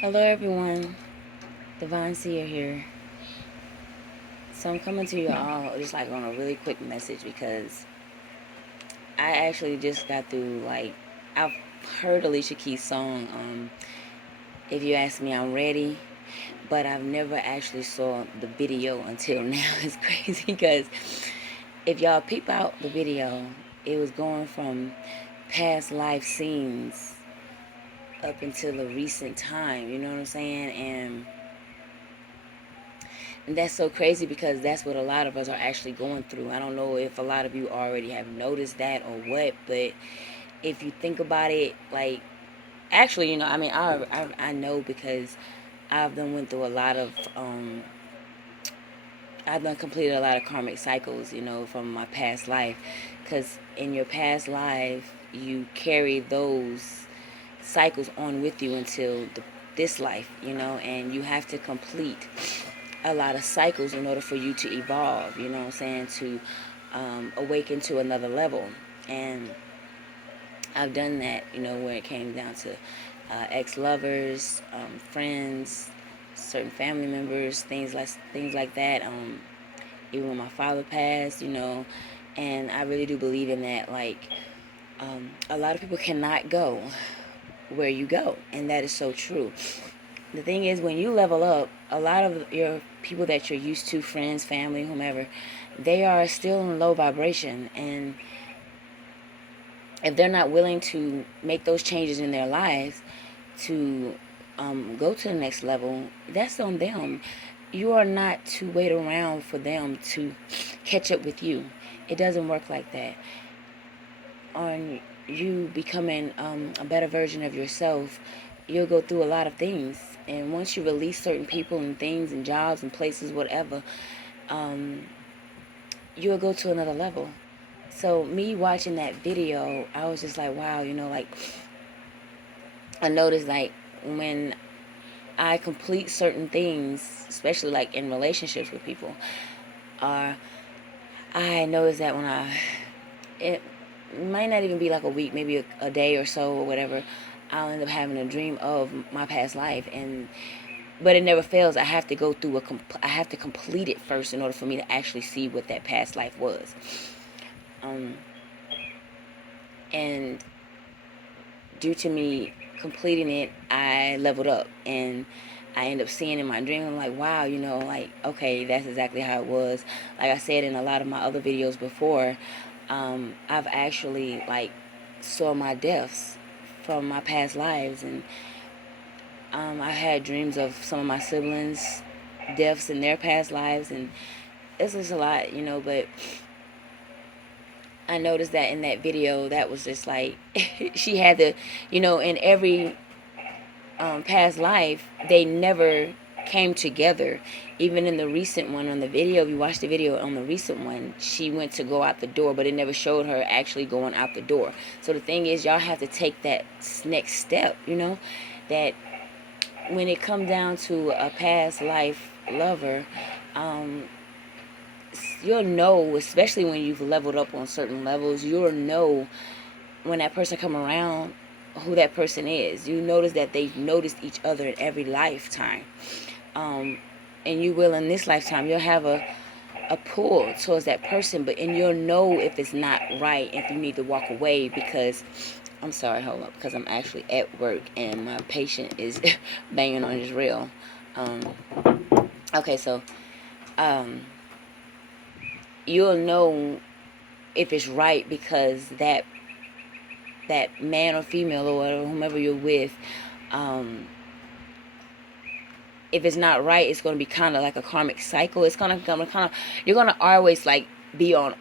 Hello everyone, Divine Seer here. So I'm coming to you all just like on a really quick message because I actually just got through I've heard Alicia Keys' song, If You Ask Me I'm Ready, but I've never actually saw the video until now. It's crazy because if y'all peep out the video, it was going from past life scenes up until the recent time, you know what I'm saying? And that's so crazy because that's what a lot of us are actually going through. I don't know if a lot of you already have noticed that or what, but if you think about it, actually, I mean, I know because I've done went through a lot of, I've done completed a lot of karmic cycles, from my past life. Because in your past life, you carry those cycles on with you until this life, and you have to complete a lot of cycles in order for you to evolve, you know what I'm saying, to awaken to another level. And I've done that, where it came down to ex-lovers, friends, certain family members, things like that. Even when my father passed, and I really do believe in that. A lot of people cannot go where you go, and that is so true. The thing is, when you level up, a lot of your people that you're used to, friends, family, whomever, they are still in low vibration. And if they're not willing to make those changes in their lives to go to the next level, that's on them. You are not to wait around for them to catch up with you. It doesn't work like that. On you becoming a better version of yourself, you'll go through a lot of things. And once you release certain people and things and jobs and places, whatever, you'll go to another level. So me watching that video, I was just like, wow, I noticed when I complete certain things, especially in relationships with people, I noticed that it might not even be like a week, maybe a day or so or whatever, I'll end up having a dream of my past life. But it never fails. I have to go through I have to complete it first in order for me to actually see what that past life was. And due to me completing it, I leveled up, and I end up seeing in my dream, I'm like, wow, okay, that's exactly how it was. Like I said in a lot of my other videos before, I've actually saw my deaths from my past lives. And I had dreams of some of my siblings deaths in their past lives, and it's just a lot, but I noticed that in that video, that was just she had the, in every past life, they never came together. Even in the recent one on the video, if you watch the video on the recent one, she went to go out the door, but it never showed her actually going out the door. So the thing is, y'all have to take that next step, that when it comes down to a past life lover, you'll know, especially when you've leveled up on certain levels, you'll know when that person come around who that person is. You notice that they've noticed each other in every lifetime, and you will in this lifetime. You'll have a pull towards that person, and you'll know if it's not right, if you need to walk away. Because I'm sorry, hold up, because I'm actually at work and my patient is banging on his rail. Okay, so you'll know if it's right, because that man or female or whomever you're with, if it's not right, it's going to be kind of like a karmic cycle. It's going to kind of, you're going to always be on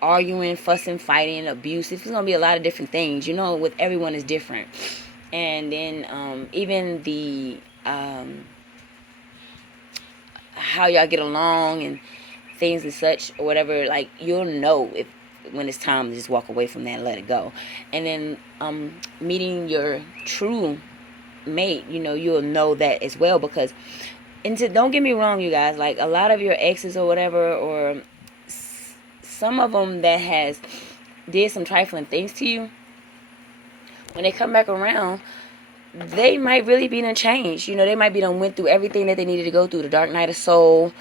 arguing, fussing, fighting, abuse. It's going to be a lot of different things, with everyone is different. And then even the how y'all get along and things and such or whatever, you'll know if when it's time to just walk away from that and let it go. And then meeting your true mate, you'll know that as well. Because, and don't get me wrong, you guys, a lot of your exes or whatever, or some of them that has did some trifling things to you, when they come back around, they might really be done changed. You know, they might be done went through everything that they needed to go through. The dark night of soul.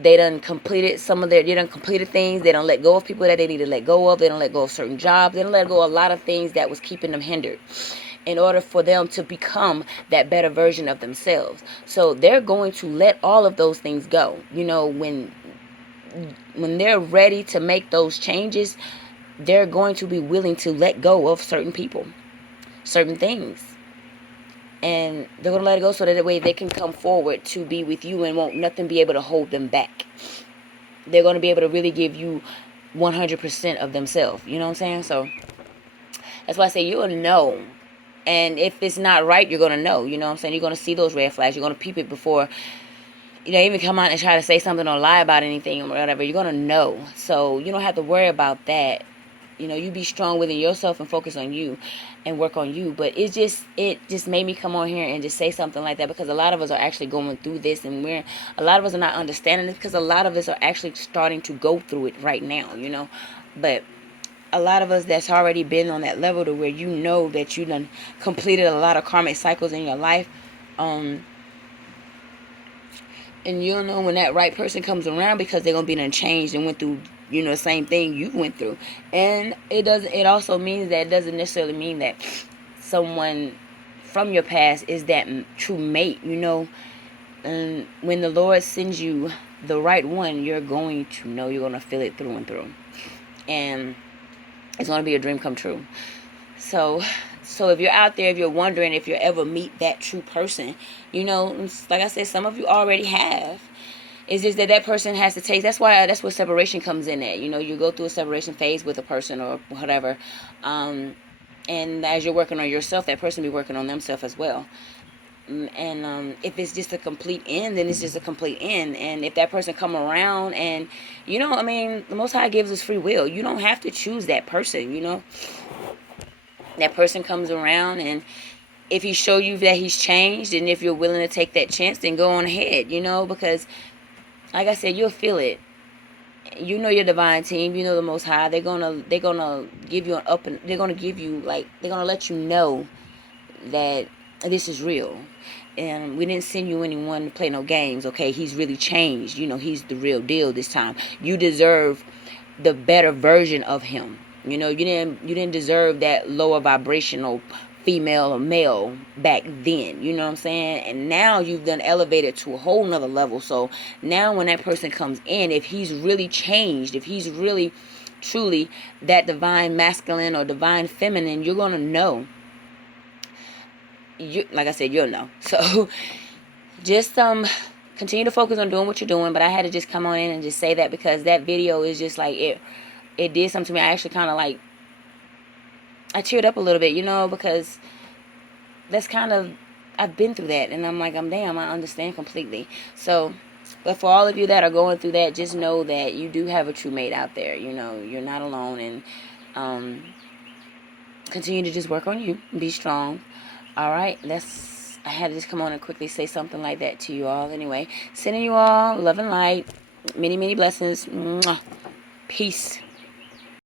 They done completed they done completed things. They done let go of people that they need to let go of. They done let go of certain jobs. They done let go of a lot of things that was keeping them hindered in order for them to become that better version of themselves. So they're going to let all of those things go. You know, when they're ready to make those changes, they're going to be willing to let go of certain people, certain things. And they're going to let it go so that way they can come forward to be with you and won't nothing be able to hold them back. They're going to be able to really give you 100% of themselves. You know what I'm saying? So that's why I say you'll know. And if it's not right, you're going to know. You know what I'm saying? You're going to see those red flags. You're going to peep it before even come out and try to say something or lie about anything or whatever. You're going to know. So you don't have to worry about that. You be strong within yourself and focus on you and work on you. But it just made me come on here and just say something like that, because a lot of us are actually going through this, and a lot of us are not understanding it, because a lot of us are actually starting to go through it right now, But a lot of us that's already been on that level to where that you done completed a lot of karmic cycles in your life, and you'll know when that right person comes around, because they're gonna be done changed and went through the same thing you went through. And it also means that it doesn't necessarily mean that someone from your past is that true mate. And when the Lord sends you the right one, you're going to know, you're going to feel it through and through, and it's going to be a dream come true. So if you're out there, if you're wondering if you'll ever meet that true person, like I said, some of you already have. It's just that person has to take. That's where separation comes in at. You go through a separation phase with a person or whatever. And as you're working on yourself, that person be working on themselves as well. And if it's just a complete end, then it's just a complete end. And if that person come around and, the Most High gives us free will. You don't have to choose that person, That person comes around, and if he show you that he's changed, and if you're willing to take that chance, then go on ahead, because like I said, you'll feel it. Your divine team, the Most High. They're gonna give you they're gonna give you, they're gonna let you know that this is real, and we didn't send you anyone to play no games. Okay, he's really changed. He's the real deal this time. You deserve the better version of him. You didn't deserve that lower vibrational female or male back then. You know what I'm saying? And now you've done elevated to a whole nother level. So now when that person comes in, if he's really changed, if he's really truly that divine masculine or divine feminine, you're gonna know. Like I said, you'll know. So just continue to focus on doing what you're doing. But I had to just come on in and just say that, because that video is just like it did something to me. I actually kind of I teared up a little bit, because that's kind of, I've been through that, and I'm like, damn, I understand completely. So, but for all of you that are going through that, just know that you do have a true mate out there. You're not alone, and continue to just work on you and be strong. All right, I had to just come on and quickly say something like that to you all. Anyway, sending you all love and light, many, many blessings. Mwah. Peace.